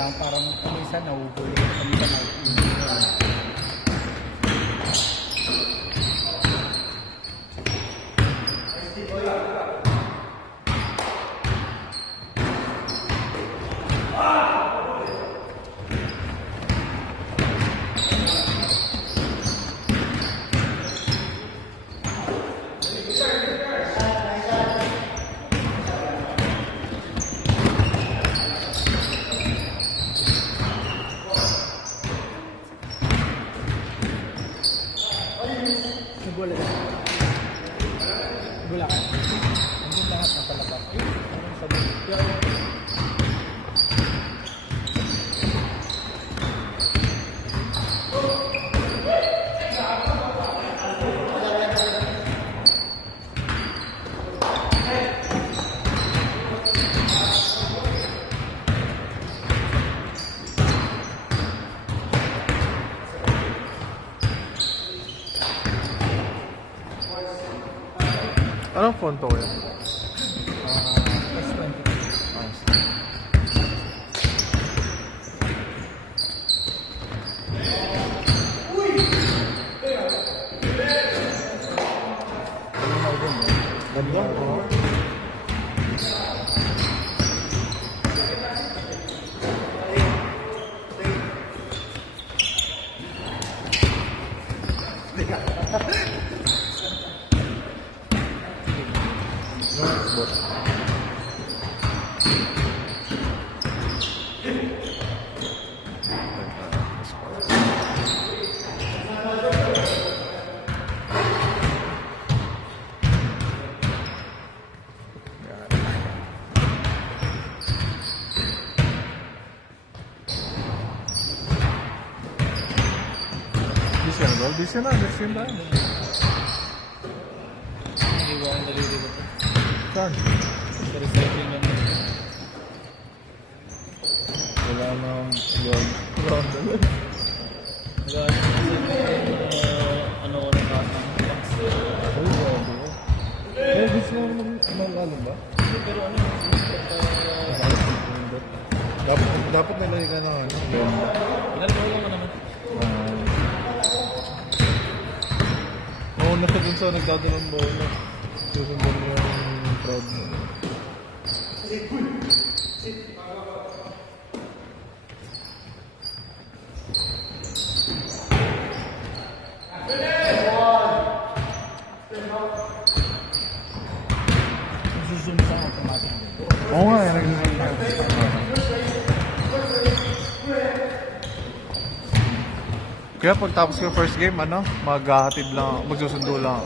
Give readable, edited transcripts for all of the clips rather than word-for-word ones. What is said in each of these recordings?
lang, parang kamisan nahuhuli, kamisan nahuhuli. Bola ka. Bola ka. Hindi lahat na palabas. Anong sabi? Anong phone to kuya? S20. Ganda? Oo. Di siya na. Hindi ba ang daliri ko ito? Saan? Sa recycling lang. Wala na yun. Ground na lang. Ano ko na kasang box. Ay, grabe. Gusto mo malalim ba? Pero ano? Dapat nilagay ka na ano. Nalagaw lang naman. Oo, nasa dun sa nagdadalang bola. Susundan mo yung crowd mo. Zoom sa automatic. Oo nga, nag-zoom na. Kaya pag tapos ko first game, ano, maghahatid lang, magsusundo lang.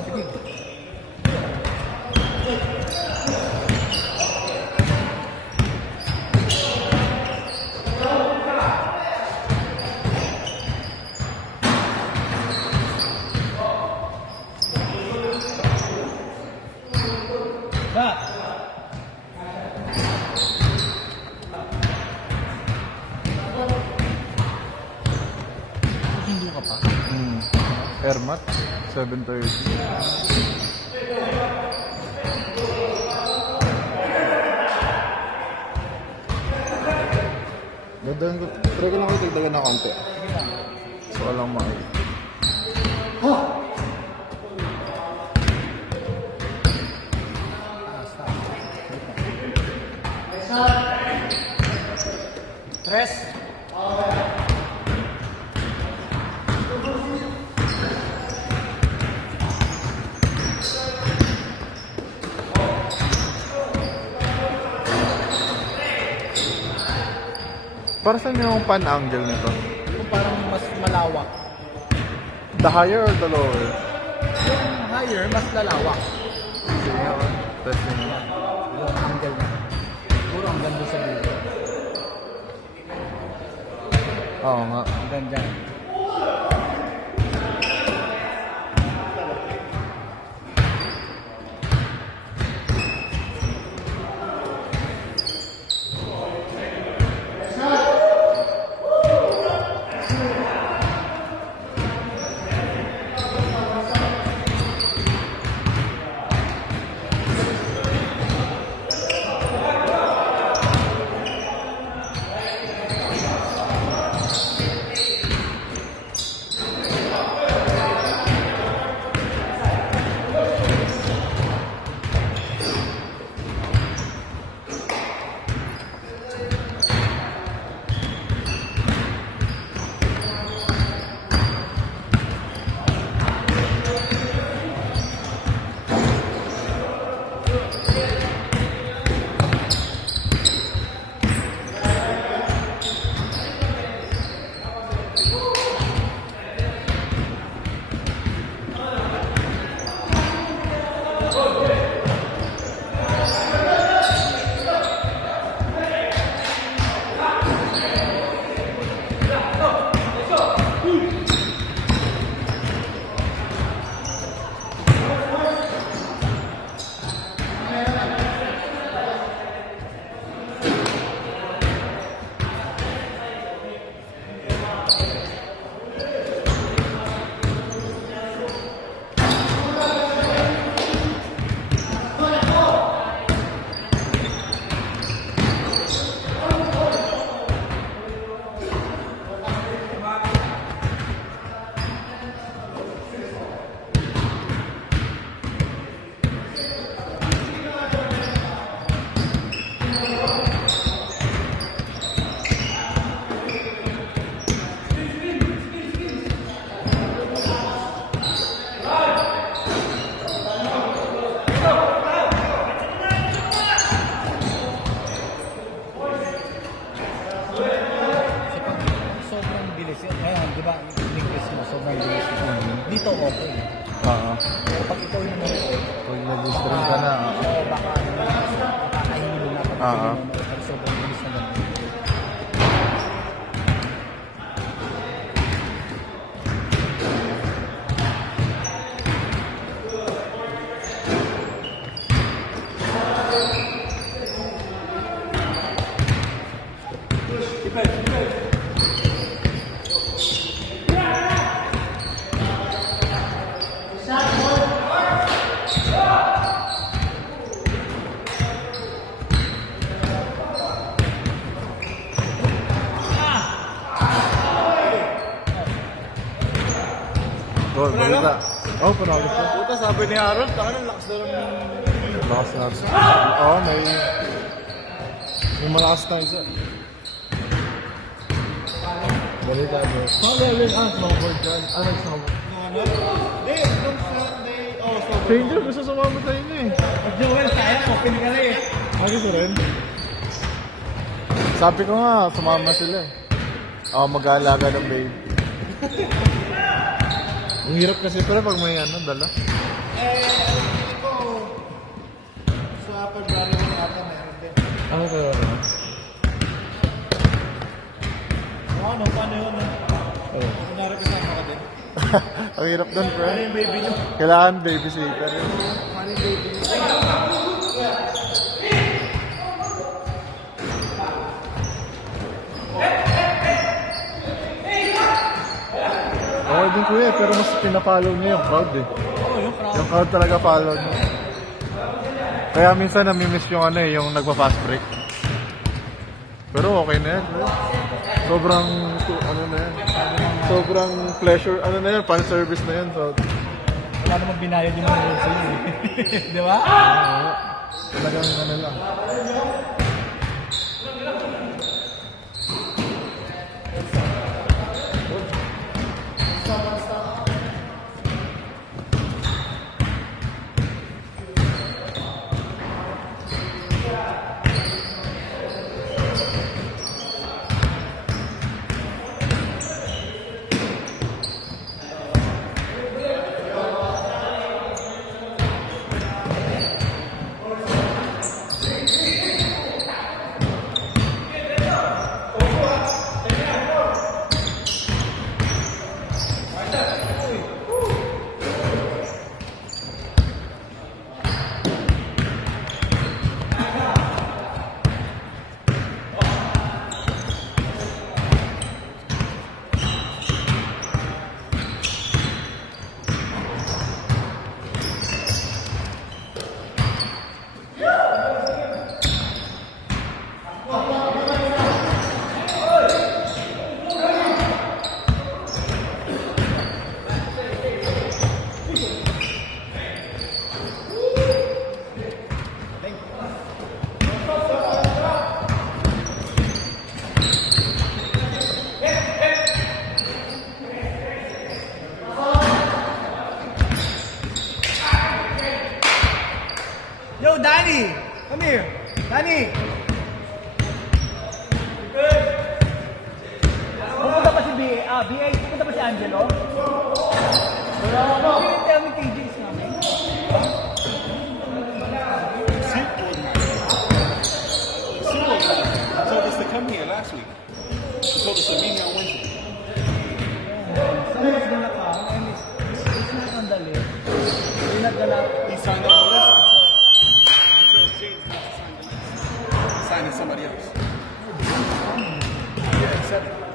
Ba! Hindi ka pa? Airmat, 7:30. Dagdagan ko, try ko lang kayo dagdagan na konti. So, walang makikita. Tres. Para saan yung pan angle nito? Kung parang mas malawak. The higher or the lower? Yung higher, mas lalawak. Sige nga, testing na. Yung angle na. Siguro ang ganda sa dulo. Oo nga. Ang ganda. ito, okay. Oo. Kapag ikaw yung nanonood, Pag nag-stream ka na. baka nakakahilo na kapag Oo. nanonood at sobrang bilis na ganun. Gol, balita. Oh, panalo pa. Puta, sabi ni Aaron, tangan lakas na lang ng... Lakas na. Oo, may malakas na isa. Balita mo. Snowboard dyan. Snowboard. Hindi, nung Sunday... Oh, so... Stranger, gusto sumama tayo na eh. Joel, kaya open ka na eh. Gusto rin. Sabi ko nga, sumama sila eh. Ako mag-aalaga ng baby. Ang hirap kasi pala pag may dala. Hindi ko... Sa February 1 ata meron din. Ano kayo? Ano, paano yun? Oh. Kunwari kasama ka din. Ang hirap doon, bro. Ano yung baby nyo? Kailangan babysitter. Ano yung baby nyo? Okay din kuya, pero mas pinapollow niya yung crowd eh. Oo, yung crowd. Yung crowd talaga follow niya. Kaya minsan namimiss yung yung nagpa-fast break. Pero okay na yan, bro. Sobrang, na yan. Sobrang pleasure, fan service na yan. So, Wala namang binayad yung mga sa'yo eh. Di ba? talagang lang. Yo, Danny! Come here! Danny! Pupunta pa si BA, pupunta pa si Angelo? Wala ako. Didn't tell me KJ is coming. He told us to come here last week. He told us to meet here on Wednesday. Someone's gonna come and it's not on the list. You're not gonna... He signed up the list until James has to sign the list. Signing somebody else. Yeah, he said it.